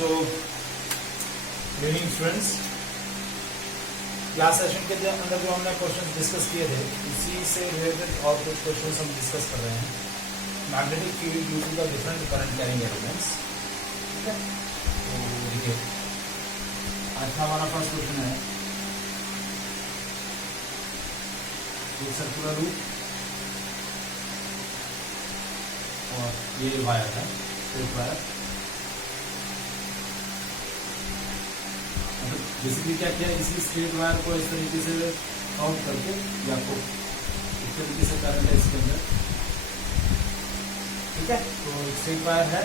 सो meaning students, last session के अंदर जो हमने क्वेश्चन डिस्कस किए थे इसी से रिलेटेड और कुछ क्वेश्चन हम डिस्कस कर रहे हैं। Magnetic field due to the different current carrying elements. ठीक है, तो देखिए आज का हमारा फर्स्ट क्वेश्चन है एक सर्कुलर लूप और ये वायर है स्ट्रेट वायर। बेसिकली क्या किया, इसी स्ट्रेट वायर को इस तरीके से काउंट करके या आपको इस तरीके से करंट है इसके अंदर। ठीक है, तो स्ट्रेट वायर है,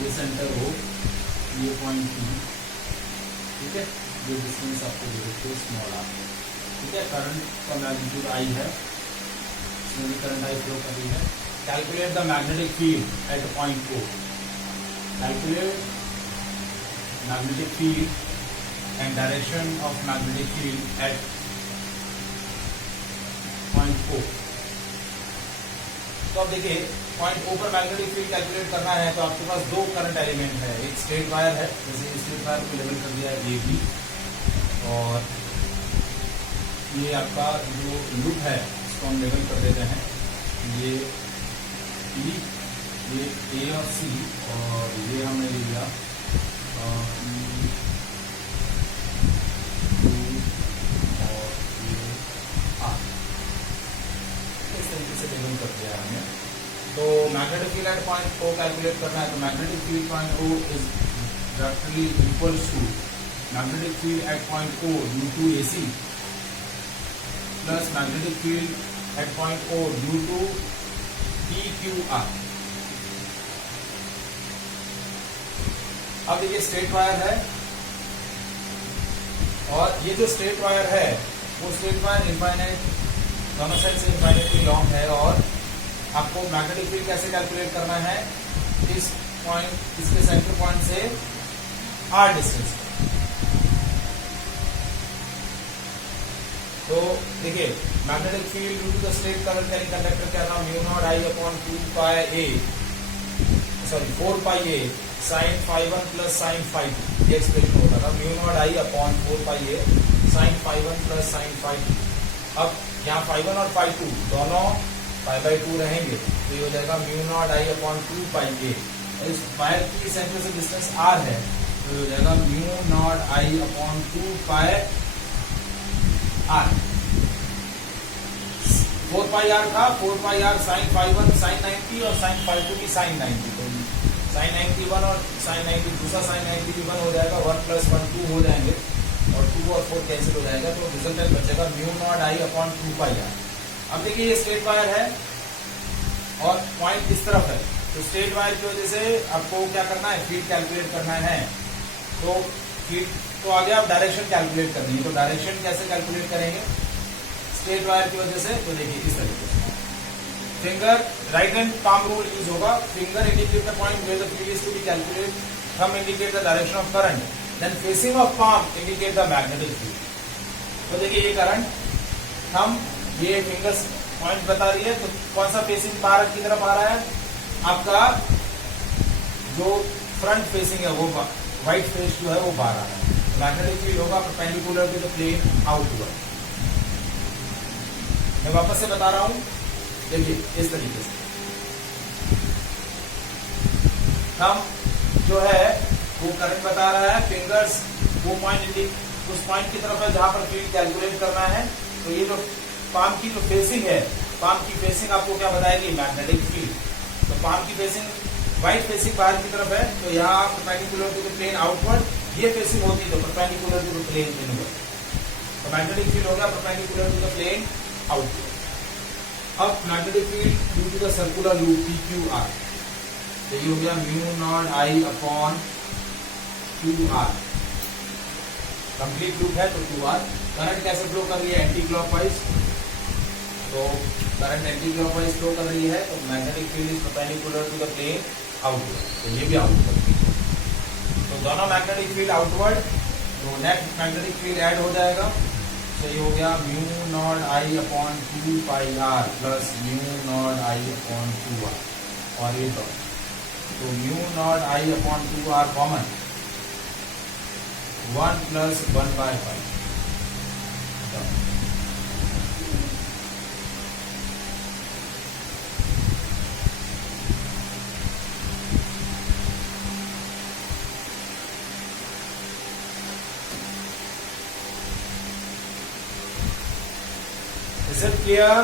ये सेंटर हो, ये पॉइंट P। ठीक है, ये डिस्टेंस आपको दे देते स्मॉल r। ठीक है, करंट का मैग्नीट्यूड I है, इसमें भी करंट I फ्लो कर रही है। Calculate the magnetic field at point O। Calculate magnetic field and direction of magnetic field at point O। तो अब देखिए पॉइंट O पर मैग्नेटिक फील्ड कैलकुलेट करना है तो आपके पास दो करंट एलिमेंट है, एक स्ट्रेट वायर है, जैसे स्ट्रेट वायर को लेवल कर दिया है AB, और ये आपका जो लूप है इसको हम लेवल कर देते हैं, ये E, ये A और C, और ये हमने ले लिया इस तरीके से लेवल कर दिया हमने। तो magnetic field at point O calculate करना है तो magnetic field point O is directly equals to magnetic field at point O due to AC plus magnetic field at point O due to PQR। अब देखिए straight wire है और ये जो straight wire है वो स्ट्रेट वायर इनफाइनाइट दोनों side से इनफाइनाइटली लॉन्ग है, और आपको मैग्नेटिक फील्ड कैसे कैलकुलेट करना है, इस पॉइंट, इसके सेंटर पॉइंट से r डिस्टेंस। तो देखिए magnetic field due to the straight current carrying conductor क्या था, mu naught I upon 4 pi A sine φ1 plus sine φ2, ये एक्सप्रेशन होता था, mu naught I upon 4 pi A sine φ1 plus sine φ2। अब यहाँ φ1 और φ2 दोनों π/2 रहेंगे तो ये हो जाएगा mu naught I upon 2 pi A, और इस वायर की सेंटर से डिस्टेंस r है तो ये हो जाएगा mu naught I upon 2 pi r। 4 pi r था, 4 पाई r साइन φ1 साइन 90 और साइन φ2 की साइन 90, तो साइन 91 और साइन 90, दूसरा साइन 90 भी 1 हो जाएगा, 1 प्लस 1 2 हो जाएंगे और 2 और 4 कैंसिल हो जाएगा, तो रिजल्टेंट बचेगा mu naught I upon 2 pi r। अब देखिए ये स्ट्रेट वायर है और पॉइंट इस तरफ है, तो स्ट्रेट वायर की वजह से आपको क्या करना है, फील्ड कैलकुलेट करना है। तो फील्ड तो आगे आप डायरेक्शन कैलकुलेट करनी है, तो डायरेक्शन कैसे कैलकुलेट करेंगे स्ट्रेट वायर की वजह से, तो देखिए इस तरीके से finger right hand palm rule use होगा। Finger indicate the point where the field is to be calculate, thumb indicate the direction of current, then facing of palm indicate the magnetic field. तो देखिए ये current, thumb ये fingers point बता रही है, तो कौन सा फेसिंग बाहर की तरफ आ रहा है, आपका जो फ्रंट फेसिंग है वो व्हाइट फेस जो है वो बाहर आ रहा है, मैग्नेटिक फील्ड होगा perpendicular to the plane outward. मैं वापस से बता रहा हूं, देखिए इस तरीके से हम जो है वो करंट बता रहा है, फिंगर्स वो पॉइंट उस पॉइंट की तरफ है जहां पर फील्ड कैलकुलेट करना है। तो ये जो पाम की जो फेसिंग है, पाम की फेसिंग आपको क्या बताएगी, मैग्नेटिक फील्ड। तो पाम की फेसिंग व्हाइट फेसिंग बाहर की तरफ है, तो यहाँ perpendicular to the plane outward, ये फेसिंग होती है तो perpendicular to the plane inward, तो मैग्नेटिक फील्ड होगा perpendicular to the plane outward. अब magnetic field due to the circular loop PQR, तो ये हो गया mu naught I upon 2r, complete loop है तो 2r। करंट कैसे फ्लो कर रही है, एंटी क्लॉकवाइज, तो करंट एंटी क्लॉकवाइज फ्लो कर रही है, तो magnetic field is perpendicular to the plane outward, तो ये भी आउटवर्ड, तो दोनों मैग्नेटिक फील्ड आउटवर्ड, तो नेट मैग्नेटिक फील्ड ऐड हो जाएगा, तो ये हो गया mu naught I upon 2 pi r plus mu naught I upon 2r, और ये टर्म तो mu naught I upon 2 R common, 1 plus 1/5। Is it clear?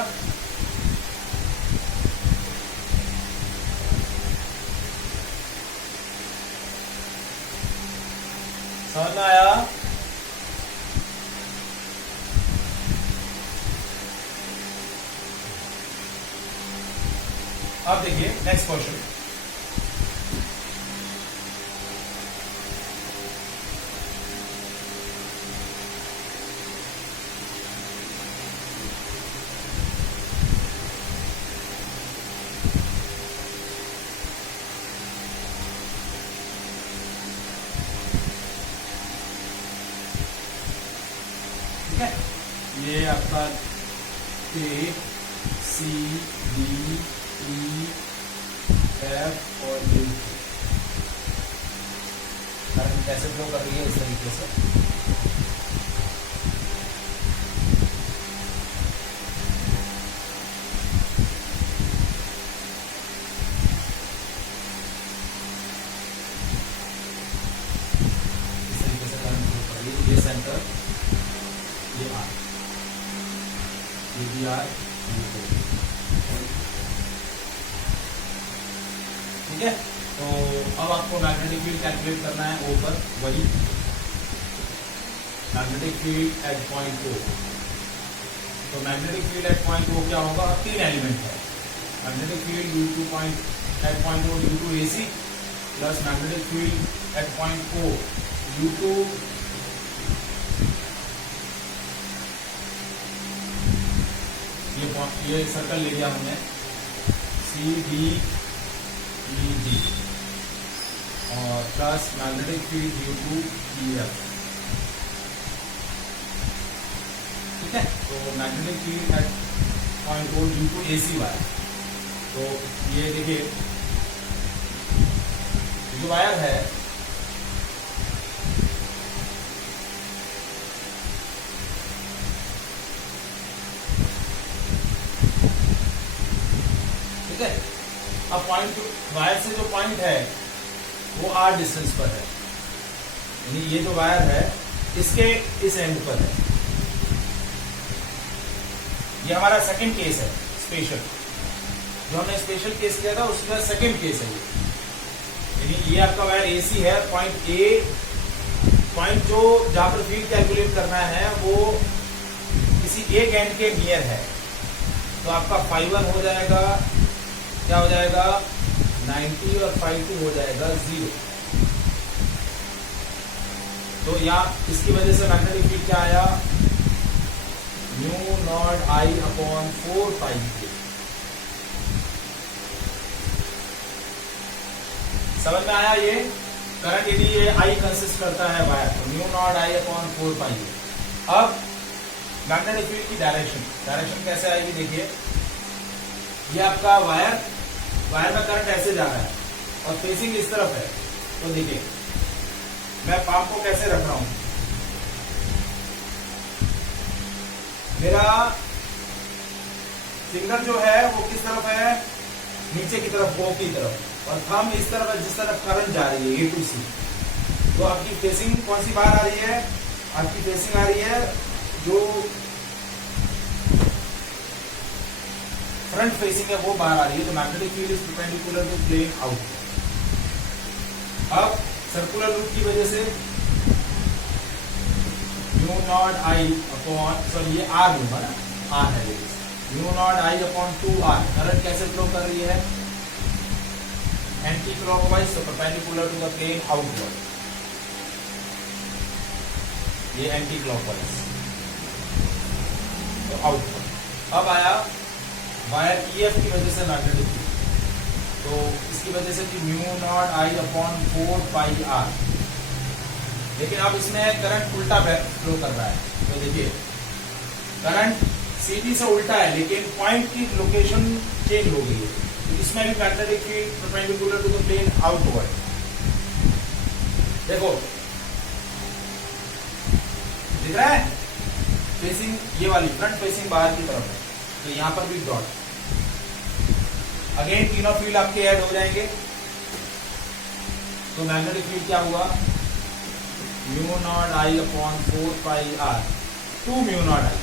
समझ में आया? अब देखिए नेक्स्ट क्वेश्चन। ये आपका ए सी डी ई एफ और यू करंट कैसे फ्लो कर रही है इस तरीके से। इस तरीके से करंट फ्लो कर रही है। ये सेंटर, ये आर, ये भी आर, ठीक है। तो अब आपको मैग्नेटिक फील्ड कैलकुलेट करना है ऊपर, वही magnetic field at point O. तो magnetic field at point O क्या होगा? 3 एलिमेंट है। Magnetic field due to point at point O due to AC plus magnetic field at point O due to ये circle ले लिया हमने C D E D और plus magnetic field due to E F, ठीक है। तो magnetic field at point O due to AC wire. तो ये देखिए जो वायर है ठीक है। अब पॉइंट वायर से जो पॉइंट है वो आर डिस्टेंस पर है, यानी ये जो वायर है इसके इस एंड पर है। ये हमारा सेकंड केस है स्पेशल, जो हमने स्पेशल केस किया था उसका सेकंड केस है ये। यानी ये आपका वायर एसी है, पॉइंट ए, पॉइंट जो जहां पर फील्ड कैलकुलेट करना है वो किसी एक एंड के नियर है। तो आपका φ1 हो जाएगा, क्या हो जाएगा 90 और φ2 हो जाएगा 0। तो यहाँ इसकी वजह से मैग्नेटिक फील्ड क्या आया? म्यू नॉट आई अपॉन 4 पाई। समझ में आया? ये करंट यदि ये आई कंसिस्ट करता है वायर, तो म्यू नॉट आई अपॉन 4 पाई। अब मैग्नेटिक फील्ड की डायरेक्शन कैसे आएगी? देखिए ये आपका वायर में करंट ऐसे जा रहा है और फेसिंग इस तरफ है। तो देखिए मैं पाम को कैसे रख रहा हूं, मेरा फिंगर जो है वो किस तरफ है? नीचे की तरफ, ओ की तरफ, और थंब इस तरफ है जिस तरफ करंट जा रही है, ए टू सी। तो आपकी फेसिंग कौन सी बाहर आ रही है? आपकी फेसिंग आ रही है जो फ्रंट फेसिंग है वो बाहर आ रही है। तो magnetic field is perpendicular to plane out. अब सर्कुलर रूट की वजह से mu naught I upon, sorry ये आर लूंगा ना, आर है ये, mu naught I upon 2r। Current कैसे फ्लो कर रही है? एंटी क्लॉकवाइज, तो perpendicular to the plane outward, ये एंटी क्लॉकवाइज, तो आउटवर्ड। अब आया वायर ईएफ की वजह से मैग्नेटिक फील्ड, तो इसकी वजह से कि mu naught I upon 4 pi R. लेकिन अब इसमें करंट उल्टा फ्लो कर रहा है। तो देखिए करंट सीधी से उल्टा है, लेकिन पॉइंट की लोकेशन चेंज हो गई है। तो इसमें भी magnetic field perpendicular to the plane outward. देखो दिख रहा है, फेसिंग ये वाली फ्रंट फेसिंग बाहर की तरफ है, तो यहां पर भी डॉट। अगेन तीनों फील्ड आपके ऐड हो जाएंगे, तो मैग्नेटिक फील्ड क्या हुआ, mu naught I upon 4 pi R, 2 mu naught I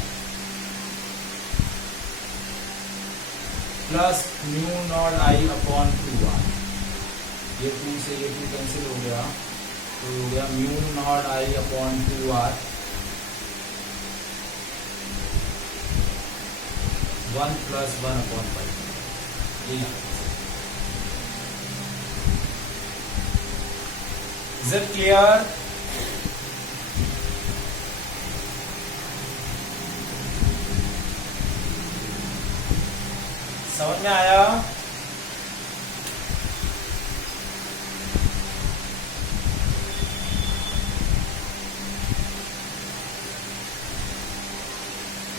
plus mu naught I upon 2 R. ये 2 से ये 2 कैंसिल हो गया, तो हो गया mu naught I upon 2 R 1 plus 1 upon 5। Is it clear? समझ में आया?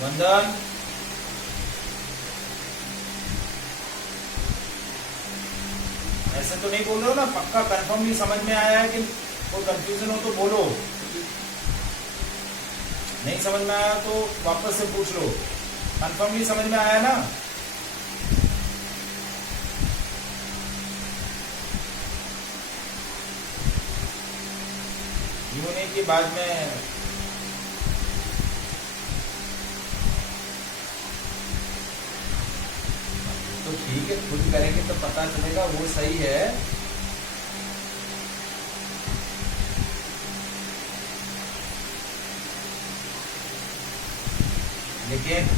वंदन, ऐसे तो नहीं बोल रहे हो ना, पक्का कंफर्मली समझ में आया है कि कोई कंफ्यूजन हो तो बोलो, नहीं समझ में आया तो वापस से पूछ लो। कंफर्मली समझ में आया ना? यूं नहीं कि बाद में तो ठीक है, खुद करेंगे तो पता चलेगा, वो सही है। लेकिन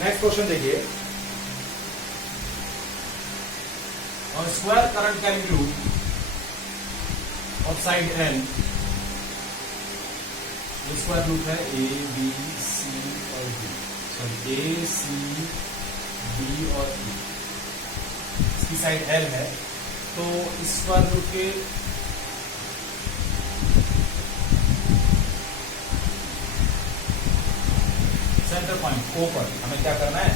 नेक्स्ट क्वेश्चन देखिए, और square current can include of side N, square route है ए बी सी और D, sorry A C D और ई, इसकी साइड एल है, तो स्क्वायर रूट के सेंटर पॉइंट ओ पर हमें क्या करना है,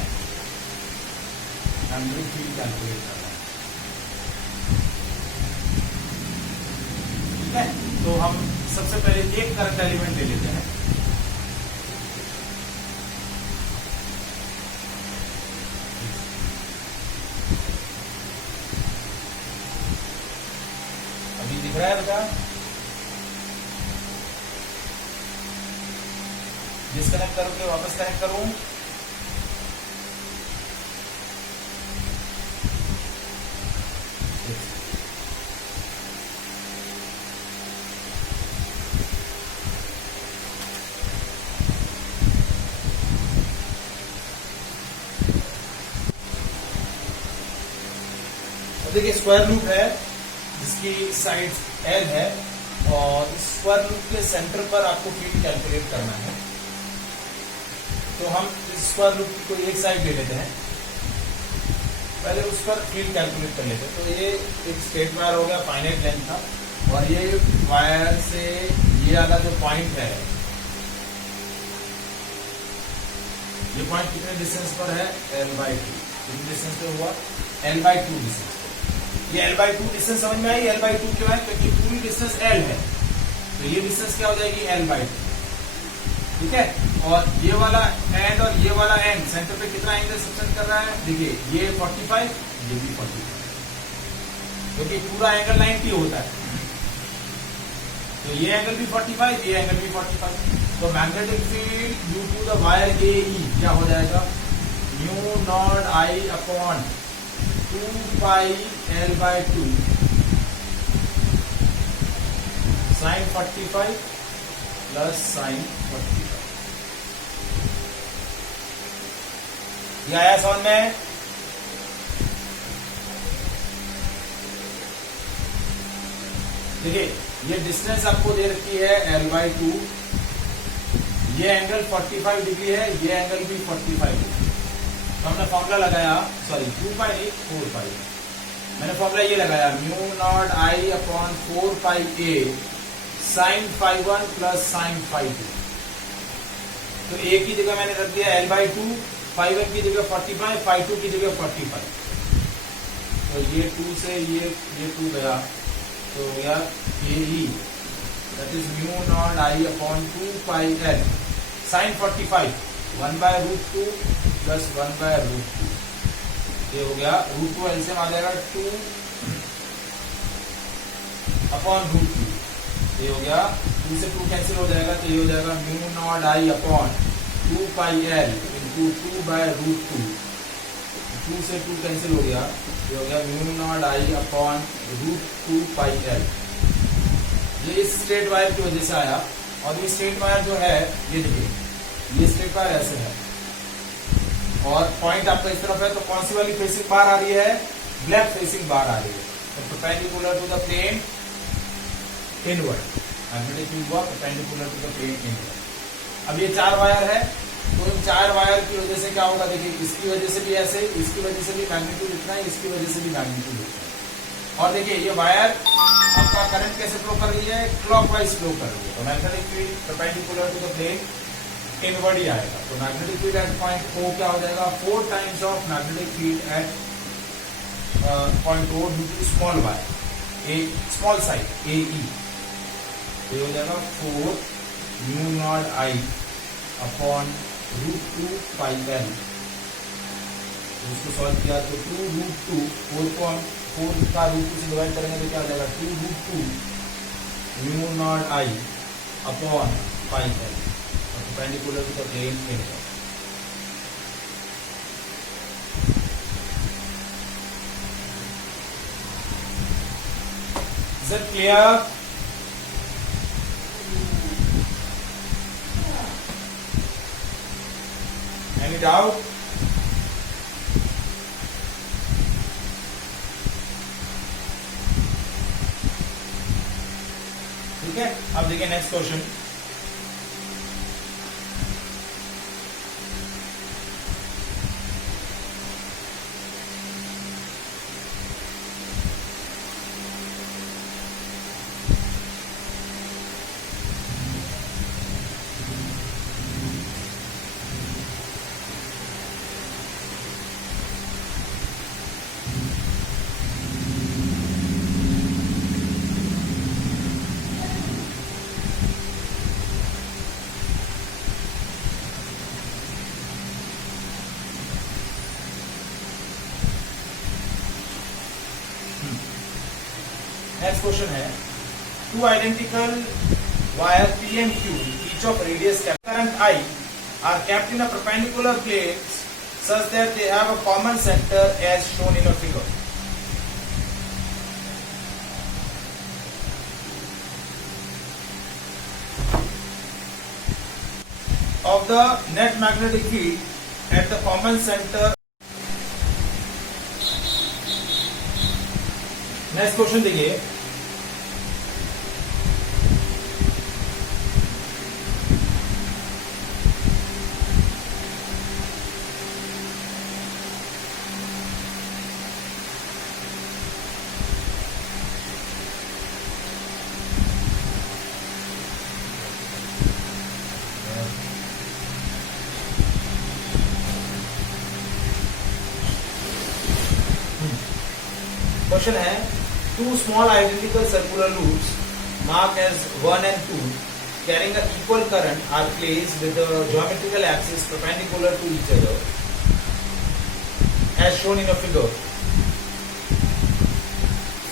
मैग्नेटिक फील्ड कैलकुलेट करना है। ठीक है, तो हम सबसे पहले एक करंट एलिमेंट ले लेते हैं, अभी दिख रहा है बेटा, डिस्कनेक्ट करके वापस कनेक्ट करूं, देखिए स्क्वायर रूट है जिसकी साइड एल है, और इस स्क्वायर रूट के सेंटर पर आपको फील्ड कैलकुलेट करना है। तो हम इस स्क्वायर रूट की कोई एक साइड ले लेते हैं, पहले उस पर फील्ड कैलकुलेट कर लेते हैं। तो ये एक स्ट्रेट वायर हो गया, फाइनाइट लेंथ था, और ये वायर से ये वाला जो पॉइंट है, ये पॉइंट कितने डिस्टेंस पर है, l/2, कितने डिस्टेंस पे हुआ, l/2 डिस्टेंस। ये l/2 डिस्टेंस समझ में आई, l/2 क्यों है, क्योंकि पूरी डिस्टेंस l है, तो ये डिस्टेंस क्या हो जाएगी, l/2। ठीक है, और ये वाला एंड और ये वाला एंड सेंटर पे कितना एंगल सब्टेंड कर रहा है, देखिए ये 45, ये भी 45, क्योंकि पूरा एंगल 90 होता है, तो ये एंगल भी 45, ये एंगल भी 45। तो magnetic field due to the wire A E क्या हो जाएगा, mu naught I upon 2 pi L by 2 sine 45 plus sine 45। ये आया समझ में? देखिए ये डिस्टेंस आपको दे रखी है L by 2, ये एंगल 45 डिग्री है, ये एंगल भी 45 डिग्री। तो हमने फॉर्मूला लगाया, सॉरी 2 पाई नहीं 4 पाई, मैंने फॉर्मूला ये लगाया mu naught I upon 4 pi A sign 51 plus sign 52। तो ए की जगह मैंने रख दिया L by 2, 51 की जगह 45, 52 की जगह 45। तो ये 2 से ये 2 गया, तो गया A E, that is mu naught I upon 2 pi L sine 45 1 by root 2 प्लस 1 बाय रूट 2। ये हो गया रूट 2 एलसीएम आ जाएगा 2 अपॉन रूट 2। ये हो गया 2 से 2 कैंसिल हो जाएगा, तो ये हो जाएगा mu naught I upon 2 pi L into 2 by root 2। 2 से 2 कैंसिल हो गया, ये हो गया mu naught I upon root 2 pi L. ये इस स्ट्रेट वायर की वजह से आया, और ये स्ट्रेट वायर जो है ये देखिए, ये स्ट्रेट वायर ऐसे है और पॉइंट आपका इस तरफ है, तो कौन सी वाली फेसिंग बाहर आ रही है, ब्लैक फेसिंग बाहर आ रही है, तो perpendicular to the plane inward, magnetic field हुआ perpendicular to the plane inward. अब ये 4 वायर है, तो इन 4 वायर की वजह से क्या होगा, देखिए इसकी वजह से भी ऐसे, इसकी वजह से भी मैग्नीट्यूड इतना है, इसकी वजह से भी मैग्नीट्यूड इतना है। और देखिए ये वायर आपका करंट कैसे फ्लो कर रही है, क्लॉकवाइज फ्लो कर रही है, तो magnetic field perpendicular to the plane inward ही आएगा। तो magnetic field at point O क्या हो जाएगा, 4 times of magnetic field at point O due to small wire, a small side A E. ये हो जाएगा 4 mu naught I upon root 2 pi L. उसको सॉल्व किया तो 2 रूट 2, 4 को हम 4 का रूट 2 से डिवाइड करेंगे तो क्या हो जाएगा 2 root 2 mu naught I upon pi L, perpendicular to the plane inward. Is it clear? Any doubt? ठीक है, अब देखिए नेक्स्ट क्वेश्चन। नेक्स्ट क्वेश्चन है, 2 identical wire P and Q, each of radius current I, are kept in a perpendicular planes such that they have a common center as shown in a figure. Of the net magnetic field at the common center. Next question देखिए, question है 2 small identical circular loops marked as 1 and 2 carrying an equal current are placed with the geometrical axis perpendicular to each other as shown in a figure.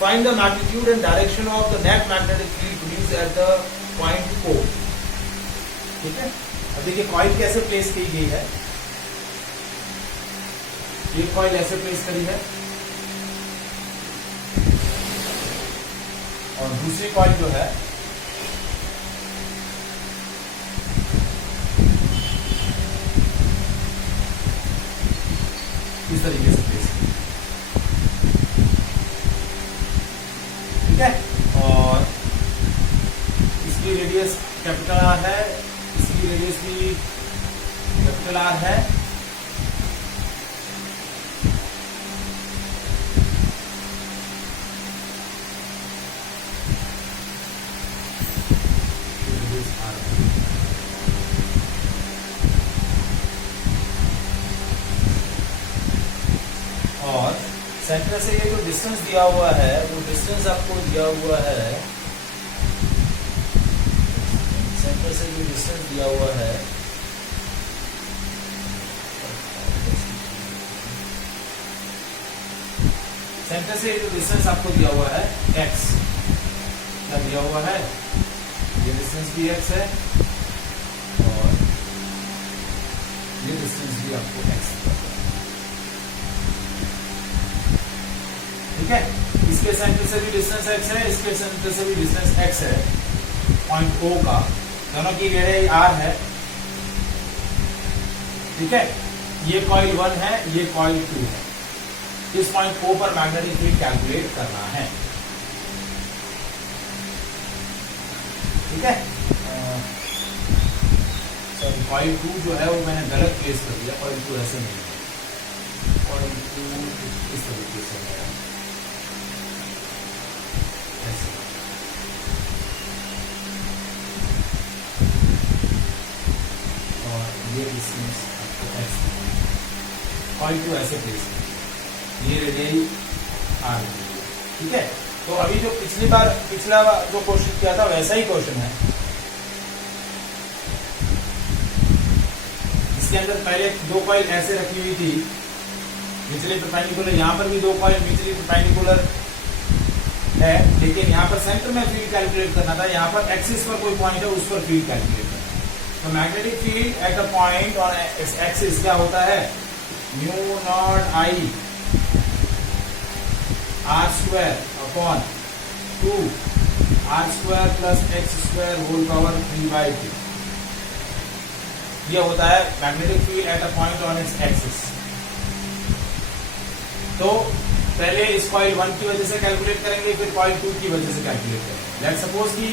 find the magnitude and direction of the net magnetic field produced at the point O. ठीक है, अब देखिए coil कैसे place की गई है। ये coil ऐसे प्लेस करी है और दूसरी कॉइल जो है इस तरीके से प्लेस की, ठीक है। और इसकी रेडियस कैपिटल आर है, इसकी रेडियस भी कैपिटल आर है। और सेंटर से ये जो डिस्टेंस दिया हुआ है वो डिस्टेंस आपको दिया हुआ है, सेंटर से जो डिस्टेंस दिया हुआ है सेंटर से जो डिस्टेंस आपको दिया हुआ है x, क्या दिया हुआ है, ये डिस्टेंस भी x है और ये डिस्टेंस भी आपको x दिया हुआ है, ठीक है। इसके सेंटर से भी डिस्टेंस x है, इसके सेंटर से भी डिस्टेंस x है पॉइंट O का, दोनों की रेडियस r है, ठीक है। ये कॉइल 1 है, ये कॉइल 2 है। इस पॉइंट O पर मैग्नेटिक फील्ड कैलकुलेट करना है, ठीक है। सॉरी, कॉइल 2 जो है वो मैंने गलत प्लेस कर दिया, कॉइल 2 ऐसे नहीं है, कॉइल 2 इस तरीके से है ऐसे। और ये डिस्टेंस आपको ऐसे, कॉइल 2 ऐसे प्लेस है, ये रेडियस आर, ठीक है। तो अभी जो पिछला जो क्वेश्चन किया था वैसा ही क्वेश्चन है। इसके अंदर पहले 2 कॉइल ऐसे रखी हुई थी, म्यूचुअली परपेंडिकुलर, यहाँ पर भी 2 कॉइल म्यूचुअली परपेंडिकुलर है, लेकिन यहाँ पर सेंटर में फील्ड कैलकुलेट करना था, यहाँ पर एक्सिस पर कोई पॉइंट है उस पर फील्ड कैलकुलेट करना है। तो magnetic field at a point on axis क्या होता है, mu naught I R square upon 2 R square plus x square whole power 3/2, ये होता है magnetic field at a point on its axis. तो पहले इस कॉइल 1 की वजह से कैलकुलेट करेंगे, फिर कॉइल 2 की वजह से कैलकुलेट करेंगे। लेट्स सपोज कि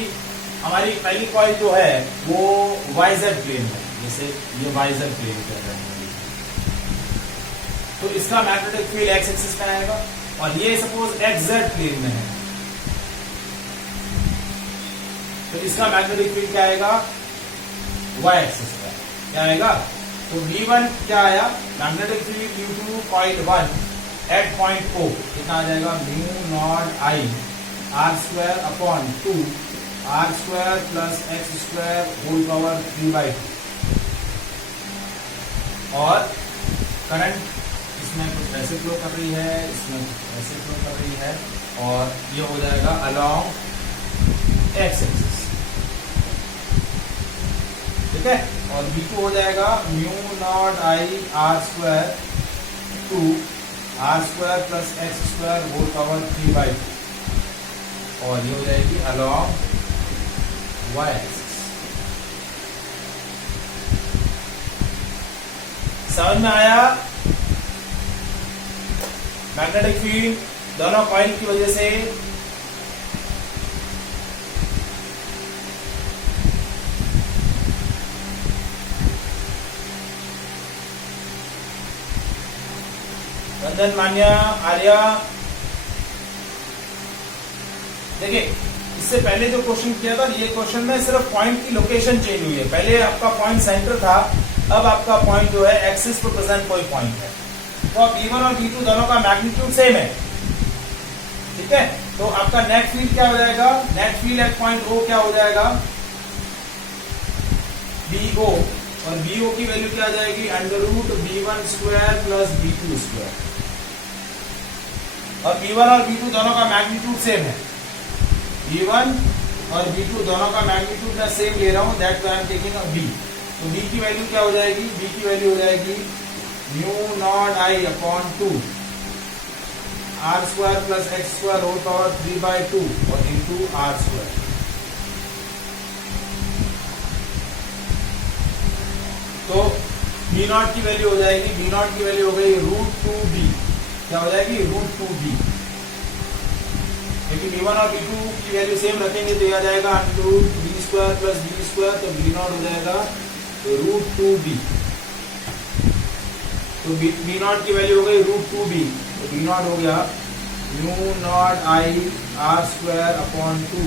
हमारी पहली कॉइल जो है वो वाईजेड प्लेन है, जैसे ये वाईजेड प्लेन कह रहे हैं, तो इसका मैग्नेटिक फील्ड एक्स एक्सिस में आएगा, और ये सपोज एक्स-जेड प्लेन में है, तो इसका मैग्नेटिक फील्ड क्या आएगा, वाई एक्सिस का क्या आएगा। तो V1 क्या आया, magnetic field due to coil 1 at point O कितना आ जाएगा, mu naught I R square upon 2 R square plus x square whole power 3/2, और करंट इसमें कुछ ऐसे फ्लो कर रही है, इसमें कुछ ऐसे फ्लो कर रही है, और ये हो जाएगा अलोंग एक्स एक्सिस, ठीक है। और V2 हो जाएगा mu naught I R square 2 R square plus x square whole power 3/2, और ये हो जाएगी अलोंग वाई एक्सिस। समझ में आया, मैग्नेटिक फील्ड दोनों कॉइल की वजह से रंजन, मान्या, आर्या, देखिए इससे पहले जो क्वेश्चन किया था, ये क्वेश्चन में सिर्फ पॉइंट की लोकेशन चेंज हुई है। पहले आपका पॉइंट सेंटर था, अब आपका पॉइंट जो है एक्सिस पर प्रेजेंट कोई पॉइंट है, तो अब V1 और V2 दोनों का मैग्नीट्यूड सेम है, ठीक है। तो आपका नेट फील्ड क्या हो जाएगा, net field at point O क्या हो जाएगा, BO, और BO की वैल्यू क्या आ जाएगी, √V1² प्लस V2², और B1 और B2 दोनों का मैग्नीट्यूड सेम है। B1 और B2 दोनों का मैग्नीट्यूड मैं सेम ले रहा हूं, that I am taking a B। तो B की वैल्यू क्या हो जाएगी? B की वैल्यू हो जाएगी mu naught I upon 2 R square plus x square whole power 3/2 और इंटू R स्क्वायर। तो B नॉट की वैल्यू हो जाएगी, B नॉट की वैल्यू हो गई √2B। क्या हो जाएगी? √2B। लेकिन B1 और B2 की वैल्यू सेम रखेंगे तो यह आ जाएगा into B square plus B square, तो B नॉट हो जाएगा √2B। तो B नॉट की वैल्यू हो गई √2B, तो B नॉट हो गया mu naught I R square upon 2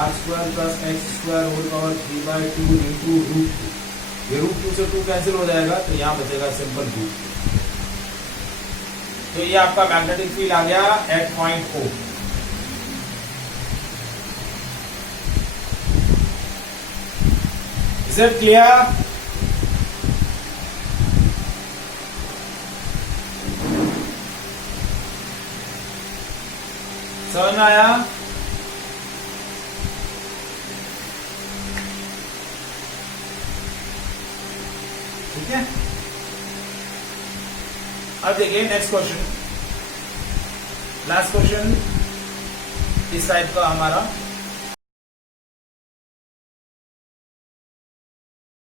R square plus x square whole power 3/2 into √2। ये √2 से 2 कैंसिल हो जाएगा, तो यहाँ बचेगा सिंपल 2। तो ये आपका मैग्नेटिक फील्ड आ गया at point O। Is it clear? समझ में आया? ठीक है। अब देखिए नेक्स्ट क्वेश्चन, लास्ट क्वेश्चन इस टाइप का हमारा।